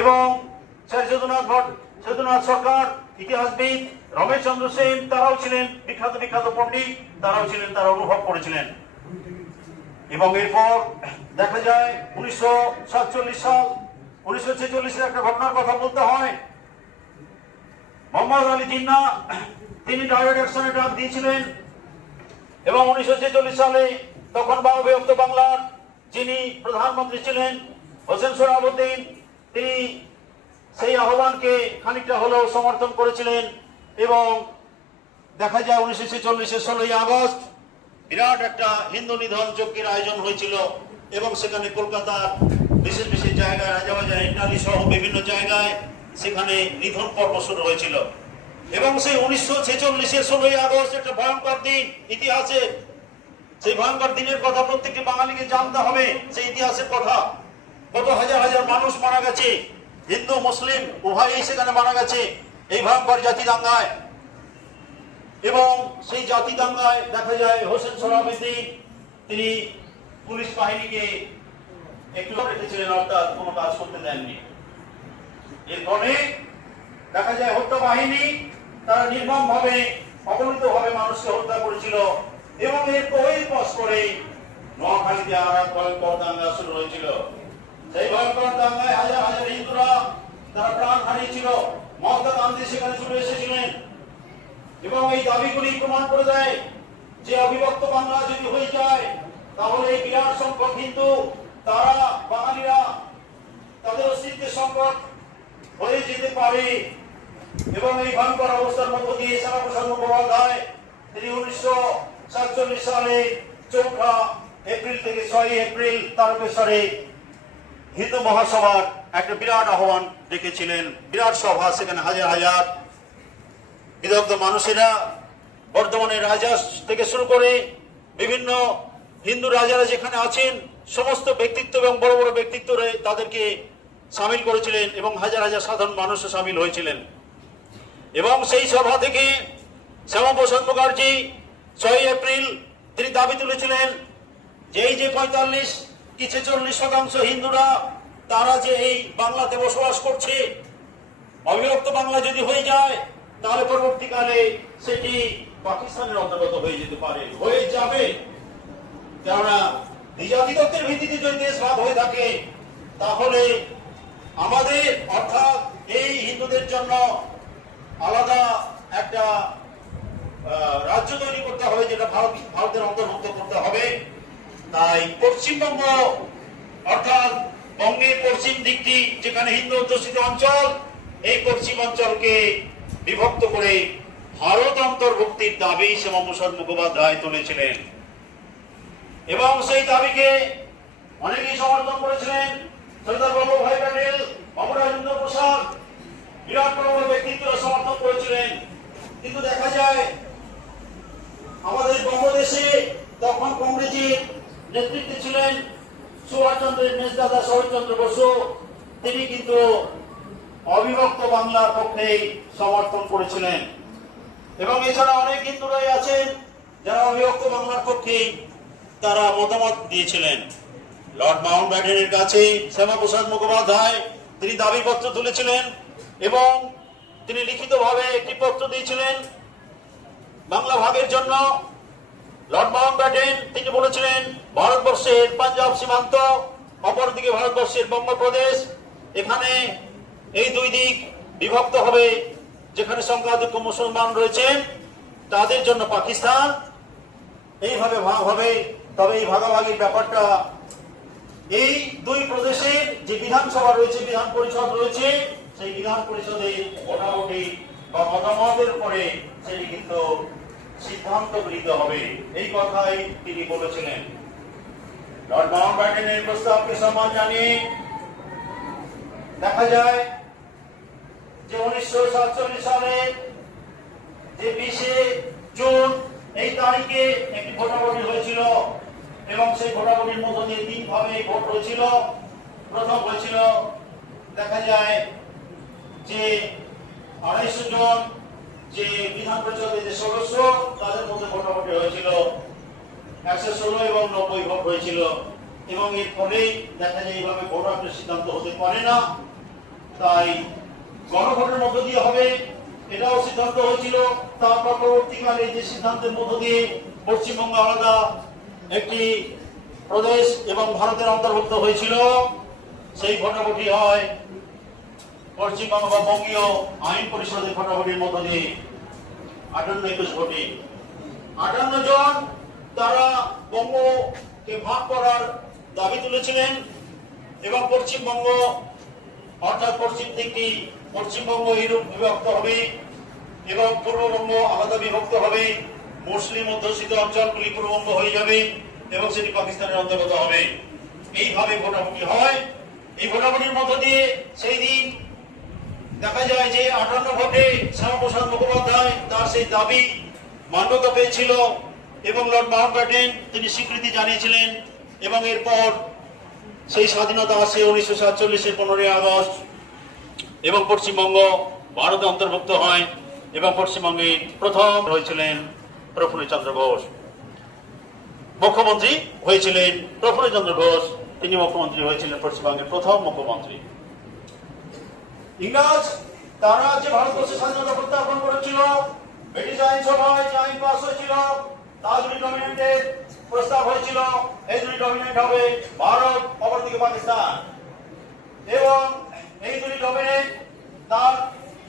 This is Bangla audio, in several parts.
এবং যদুনাথ সরকার, ইতিহাসবিদ রমেশ চন্দ্র সেন, তারাও ছিলেন বিখ্যাত বিখ্যাত পণ্ডিত, তারাও ছিলেন, তারা অনুভব করেছিলেন। এবং এরপর দেখা যায় 1947 সাল, 1946-এর একটা ঘটনার কথা বলতে হয়। মোহাম্মদ আলী জিন্নাহ তিনি ডাইরেক্ট অ্যাকশনে ডাক দিয়েছিলেন এবং 1946 সালে তখন বিভক্ত বাংলার যিনি প্রধানমন্ত্রী ছিলেন হোসেন সোহরাবুদ্দিন, তিনি সেই আহ্বানকে খানিকটা হলেও সমর্থন করেছিলেন। এবং দেখা যায় 1946-এর 16ই আগস্ট বিরাট একটা হিন্দু নিধন যজ্ঞের আয়োজন হয়েছিল এবং সেখানে কলকাতার বিশেষ বিশেষ জায়গায়, রাজাবাজার, ইটালি সহ বিভিন্ন জায়গায় সেখানে নিধন পর্ব শুরু হয়েছিল। এবং সেই 1946-এর 16ই আগস্ট একটা ভয়ঙ্কর দিন ইতিহাসে, সেই ভয়ঙ্কর দিনের কথা প্রত্যেকটি বাঙালিকে জানতে হবে। সেই ইতিহাসের কথা, কত হাজার হাজার মানুষ মারা গেছে, হিন্দু মুসলিম উভয়ই সেখানে মারা গেছে এই ভয়ঙ্কর জাতি দাঙ্গায়। এবং সেই জাতি দাঙ্গায় দেখা যায় হোসেন সোহরাবুদ্দিন তিনি পুলিশ বাহিনীকে একটু রেখেছিলেন, অর্থাৎ কোনো কাজ করতে দেননি। এরপরে দেখা যায় হত্যা বাহিনী তারা নির্মম ভাবে, অগণিত ভাবে মানুষকে হত্যা করেছিল। এবং এর পর করে নোয়াখালীতে আর ভয়ঙ্কর দাঙ্গা শুরু হয়েছিল। সেই ভয়ঙ্কর দাঙ্গায় হাজার হাজার হিন্দুরা তারা প্রাণ হারিয়েছিল। মহাত্মা গান্ধী সেখানে চলে এসেছিলেন এবং এই দাবিগুলি প্রমাণ করে দেয় যে অবিভক্ত বাংলা যদি হয়ে যায় তাহলে এই বিরাট সংখ্যক হিন্দু তারা বাঙালিরা তাদের অস্তিত্বের সংকট হয়ে যেতে পারে। এবং এই ভয়ঙ্কর অবস্থার মধ্য দিয়ে শ্যামাপ্রসাদ মুখোপাধ্যায় তিনি 1947 সালে 4 এপ্রিল থেকে 6 এপ্রিল তারকেশ্বরে হিন্দু মহাসভার একটা বিরাট আহ্বান ডেকেছিলেন। বিরাট সভা, সেখানে হাজার হাজার বিদগ্ধ মানুষেরা, বর্ধমানের রাজা থেকে শুরু করে বিভিন্ন হিন্দু রাজারা যেখানে আছেন সমস্ত ব্যক্তিত্ব এবং বড় বড় ব্যক্তিত্ব তাদেরকে সামিল করেছিলেন এবং হাজার হাজার সাধারণ মানুষও সামিল হয়েছিলেন। এবং সেই সভা থেকে শ্যামাপ্রসাদ মুখার্জি 6 এপ্রিল তিনি দাবি তুলেছিলেন যে এই যে 45 কি 46% হিন্দুরা তারা যে এই বাংলাতে বসবাস করছে, অবিভক্ত বাংলা যদি হয়ে যায় তাহলে পরবর্তীকালে সেটি পাকিস্তানের অন্তর্গত হয়ে যেতে পারে, হয়ে যাবে। কেননা দ্বিজাতিত্বের ভিত্তিতে যদি দেশভাগ হয়ে থাকে তাহলে আমাদের অর্থাৎ এই হিন্দুদের জন্য আলাদা একটা রাজ্য তৈরি করতে হবে, যেটা ভারতের অন্তর্ভুক্ত করতে হবে। তাই পশ্চিমবঙ্গ অর্থাৎ বঙ্গের পশ্চিম দিকটি যেখানে হিন্দু অধ্যুষিত অঞ্চল, এই পশ্চিম অঞ্চলকে বিভক্ত করে ভারত অন্তর্ভুক্তির দাবি শ্যামাপ্রসাদ মুখোপাধ্যায় তুলেছিলেন। এবং সেই দাবিকে অনেকেই সমর্থন করেছিলেন। সর্দার বল্লভভাই প্যাটেল, অমরাজেন্দ্র প্রসাদ, বিরাট বড় বড় ব্যক্তিত্বরা সমর্থন করেছিলেন। কিন্তু দেখা যায় আমাদের বঙ্গদেশে তখন কংগ্রেসের নেতৃত্বে ছিলেন সুভাষচন্দ্রের মেজদাদা শরৎচন্দ্র বসু, তিনি কিন্তু অবিভক্ত বাংলার পক্ষে সমর্থন করেছিলেন। এবং এছাড়া অনেক হিন্দুরাই আছেন যারা অবিভক্ত বাংলার পক্ষে তারা মতামত দিয়েছিলেন। লর্ড মাউন্টব্যাটেনের কাছে শ্যামাপ্রসাদ মুখোপাধ্যায় তিনি দাবিপত্র তুলেছিলেন এবং তিনি লিখিতভাবে একটি পত্র দিয়েছিলেন বাংলা ভাগের জন্য। লর্ড মাউন্টব্যাটেন তিনি বলেছিলেন ভারতবর্ষের পাঞ্জাব সীমান্ত, অপরদিকে ভারতবর্ষের বঙ্গপ্রদেশ, এখানে এই দুই দিক বিভক্ত হবে। যেখানে সংখ্যাধিক মুসলমান রয়েছেন তাদের জন্য পাকিস্তান, এইভাবে ভাগ হবে। তবে এই ভাগাভাগির ব্যাপারটা এই দুই প্রদেশের যে বিধানসভা রয়েছে, বিধান পরিষদ রয়েছে, সেই বিধান পরিষদে মোটামুটি বা মতামতের উপরে সেটি কিন্তু সিদ্ধান্ত গৃহীত হবে, এই কথাই তিনি বলেছিলেন। লর্ড মাউন্টব্যাটেনের প্রস্তাবকে সম্মান জানিয়ে দেখা যায় যে 1947 সালে যে 20 জুন এই তারিখে একটি ভোটাভুটি হয়েছিল এবং সেই ভোটাভুটির মধ্য দিয়ে 3 ভাবে ভোট হয়েছিল। প্রথম হয়েছিল দেখা যায় যে 250 জন যে বিধান পরিষদের যে সদস্য তাদের মধ্যে ভোটাভুটি হয়েছিল, 116 এবং 90 ভোট হয়েছিল। এবং এর ফলে দেখা যায় এইভাবে ভোটাভুটির সিদ্ধান্ত হতে পারে না। তাই গণভোটের মধ্য দিয়ে হবে এটাও সিদ্ধান্ত হয়েছিল। তারপর পরবর্তীকালে যে সিদ্ধান্তের মধ্য দিয়ে পশ্চিমবঙ্গ আলাদা একটি প্রদেশ এবং ভারতের অন্তর্ভুক্ত হয়েছিল, সেই ভোটাভুটি হয় পশ্চিমবঙ্গ বা বঙ্গীয় আইন পরিষদের ভোটাভুটির মধ্য দিয়ে 58-21 ভোটে 58 জন তারা বঙ্গকে ভাগ করার দাবি তুলেছিলেন এবং পশ্চিমবঙ্গ অর্থাৎ পশ্চিম দিকটি পশ্চিমবঙ্গ এইরূপ বিভক্ত হবে এবং পূর্ববঙ্গ আলাদা বিভক্ত হবে, মুসলিম অধ্যুষিত অঞ্চলগুলি পূর্ববঙ্গ হয়ে যাবে এবং সেটি পাকিস্তানের অন্তর্গত হবে। এইভাবে ভোটাভুটি হয়। এই ভোটাভুটির মধ্য দিয়ে সেই দিন দেখা যায় যে 58 ভোটে শ্যামাপ্রসাদ মুখোপাধ্যায় তার সেই দাবি মান্যতা পেয়েছিল এবং লর্ড মাউন্টব্যাটেন তিনি স্বীকৃতি জানিয়েছিলেন এবং এরপর সেই স্বাধীনতা আসে 1947-এর 15ই আগস্ট এবং পশ্চিমবঙ্গ ভারতে অন্তর্ভুক্ত হয় এবং পশ্চিমবঙ্গে প্রথম হয়েছিলেন প্রফুল্লচন্দ্র ঘোষ, মুখ্যমন্ত্রী হয়েছিলেন প্রফুল্লচন্দ্র ঘোষ, তিনি মুখ্যমন্ত্রী হয়েছিলেন পশ্চিমবঙ্গের প্রথম মুখ্যমন্ত্রী। ইংরাজ তারা যে ভারতবর্ষের স্বাধীনতা প্রত্যাখ্যান করেছিল, ব্রিটিশ আইনসভায় যে আইন পাস হয়েছিল তা দুটি ডমিনেন্টের প্রস্তাব হয়েছিল, এই দুটি ডমিনেন্ট হবে ভারত অপরদিকে পাকিস্তান এবং এই দুটি ডমিনেন্ট তার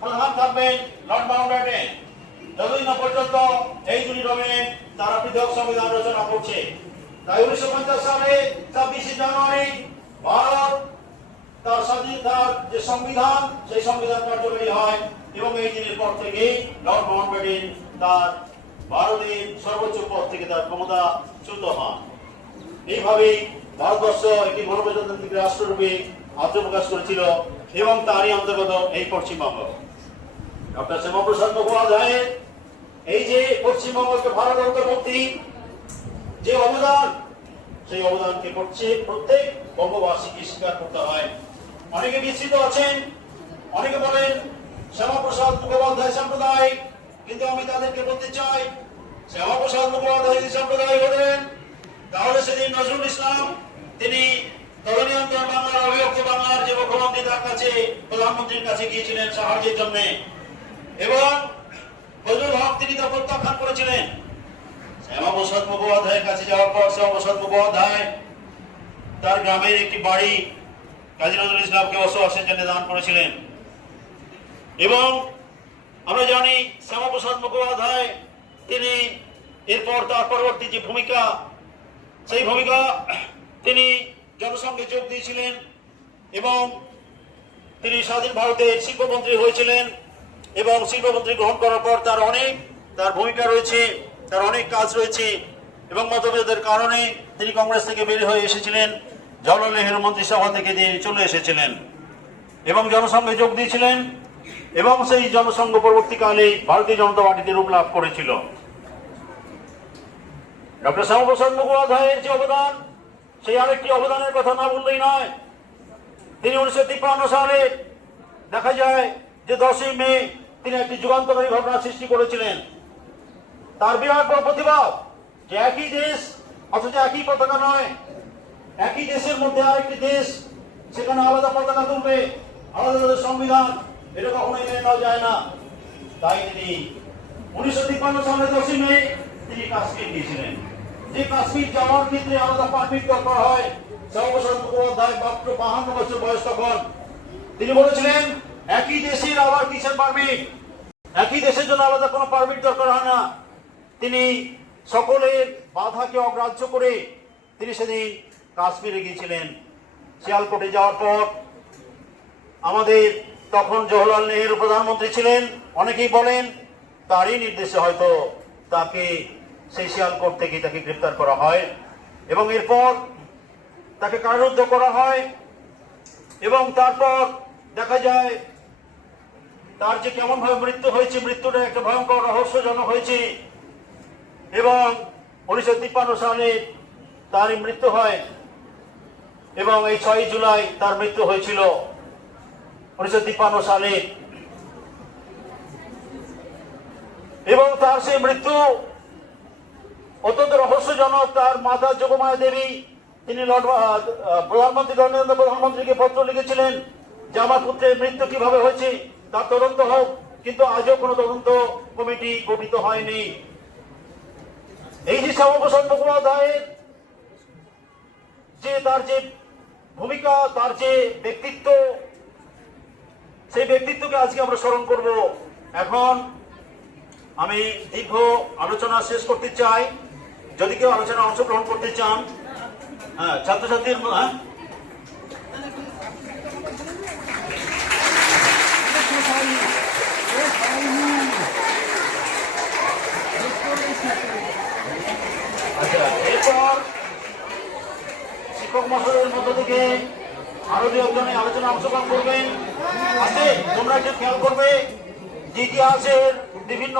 প্রধান থাকবেন লর্ড মাউন্টব্যাটেন। যতদিন না পর্যন্ত এই দুটি ডমিনেন্ট তারা পৃথক সংবিধান রচনা করছে। তাই 1950 সালে 26 জানুয়ারি ভারত তার স্বাধীনতার যে সংবিধান সেই সংবিধান কার্যকরী হয় এবং এই দিনের পর থেকে লর্ড মাউন্টব্যাটেন তার ভারতের সর্বোচ্চ পদ থেকে তার ক্ষমতা চ্যুত হন। এইভাবেই ভারতবর্ষ একটি গণপ্রজাতান্ত্রিক রাষ্ট্ররূপে আত্মপ্রকাশ করেছিল এবং তারই অন্তর্গত এই পশ্চিমবঙ্গ। ডক্টর শ্যামাপ্রসাদ মুখোপাধ্যায়ের এই যে পশ্চিমবঙ্গকে ভারত অন্তর্ভুক্তি যে অবদান, সেই অবদানকে প্রত্যেক বঙ্গবাসীকে স্বীকার করতে হয়। অনেকে বিস্মিত আছেন, অনেকে বলেন শ্যামাপ্রসাদ মুখোপাধ্যায় সাম্প্রদায়িক, কিন্তু আমি তাদেরকে বলতে চাই শ্যামাপ্রসাদ মুখোপাধ্যায় যদি সাম্প্রদায়িক হতেন তাহলে সেদিন নজরুল ইসলাম তিনি তদানীন্তন বাংলার অবিভক্ত বাংলার যে মুখ্যমন্ত্রী তার কাছে প্রধানমন্ত্রীর কাছে গিয়েছিলেন সাহায্যের জন্য এবং ফজলুল হক তিনি তা প্রত্যাখ্যান করেছিলেন। শ্যামাপ্রসাদ মুখোপাধ্যায়ের কাছে যাওয়ার পর শ্যামাপ্রসাদ মুখোপাধ্যায় তার গ্রামের একটি বাড়ি কাজী নজরুল ইসলামকে বসবাসের জন্য দান করেছিলেন এবং আমরা জানি শ্যামাপ্রসাদ মুখোপাধ্যায় তিনি এরপর তার পরবর্তী যে ভূমিকা সেই ভূমিকা তিনি জনসংঘে যোগ দিয়েছিলেন এবং তিনি স্বাধীন ভারতের শিল্পমন্ত্রী হয়েছিলেন এবং শিল্পমন্ত্রী গ্রহণ করার পর তার ভূমিকা রয়েছে, তার অনেক কাজ রয়েছে এবং মতভেদের কারণে তিনি কংগ্রেস থেকে বের হয়ে এসেছিলেন, জওহরলাল নেহেরু মন্ত্রিসভা থেকে তিনি চলে এসেছিলেন এবং জনসংঘে যোগ দিয়েছিলেন এবং সেই জনসংঘ পরবর্তীকালে ভারতীয় জনতা পার্টিতে রূপ লাভ করেছিল। ডক্টর শ্যামাপ্রসাদ মুখোপাধ্যায়ের যে অবদান, সেই আরেকটি অবদানের কথা না বললেই নয়। তিনি 1953 সালে দেখা যায় যে 10ই মে তিনি একটি যুগান্তকারী ঘটনা সৃষ্টি করেছিলেন। তার বিরাট বড় প্রতিবাদ যে একই দেশ অথচ একই পতাকা নয়, একই দেশের মধ্যে আরেকটি দেশ সেখানে আলাদা পতাকা তুলবে, আলাদা সংবিধান, এটা কখনোই মেনে নেওয়া যায় না। তাই তিনি 1953 সালে 10ই মে তিনি কাশ্মীর গিয়েছিলেন। যে কাশ্মীর যাওয়ার ক্ষেত্রে আলাদা পারমিট দরকার হয়, শ্যামাপ্রসাদ মুখোপাধ্যায় মাত্র 52 বছর বয়স তখন তিনি বলেছিলেন একই দেশের আবার কিসের পারমিট, একই দেশের জন্য আলাদা কোনো পারমিট দরকার হয় না। তিনি সকলের বাধাকে অগ্রাহ্য করে তিনি সেদিন কাশ্মীরে গিয়েছিলেন। শিয়ালকোটে যাওয়ার পর আমাদের তখন জওহরলাল নেহেরু প্রধানমন্ত্রী ছিলেন, অনেকেই বলেন তারই নির্দেশে হয়তো তাকে সেই শিয়ালকোট থেকে তাকে গ্রেফতার করা হয় এবং এরপর তাকে কারারুদ্ধ করা হয় এবং তারপর দেখা যায় তার যে কেমন ভাবে মৃত্যু হয়েছে, মৃত্যুটা একটা ভয়ঙ্কর রহস্যজনক হয়েছে এবং 1953 সালে তারই মৃত্যু হয় এবং এই 6 জুলাই তার মৃত্যু হয়েছিল 1953 সালে এবং তার সেই মৃত্যু অত্যন্ত রহস্যজনক। তার মাতা যোগমায়া দেবী তিনি প্রধানমন্ত্রীকে পত্র লিখেছিলেন যে আমার পুত্রের মৃত্যু কিভাবে হয়েছে তার তদন্ত হোক, কিন্তু আজও কোনো তদন্ত কমিটি গঠিত হয়নি। এই যে শ্যামাপ্রসাদ মুখোপাধ্যায়ের যে তার যে ভূমিকা, তার যে ব্যক্তিত্ব, সেই ব্যক্তিত্বকে আজকে আমরা স্মরণ করব। এখন আমি দীর্ঘ আলোচনা শেষ করতে চাই। যদি কেউ আলোচনা অংশগ্রহণ করতে চান, হ্যাঁ, ছাত্রছাত্রীর আচ্ছা, এরপর শিক্ষক মহাশয়ের মধ্য থেকে আরো দু একজনে আলোচনা অংশগ্রহণ করবেন। আছে, তোমরা একটু খেয়াল করবে যে ইতিহাসের বিভিন্ন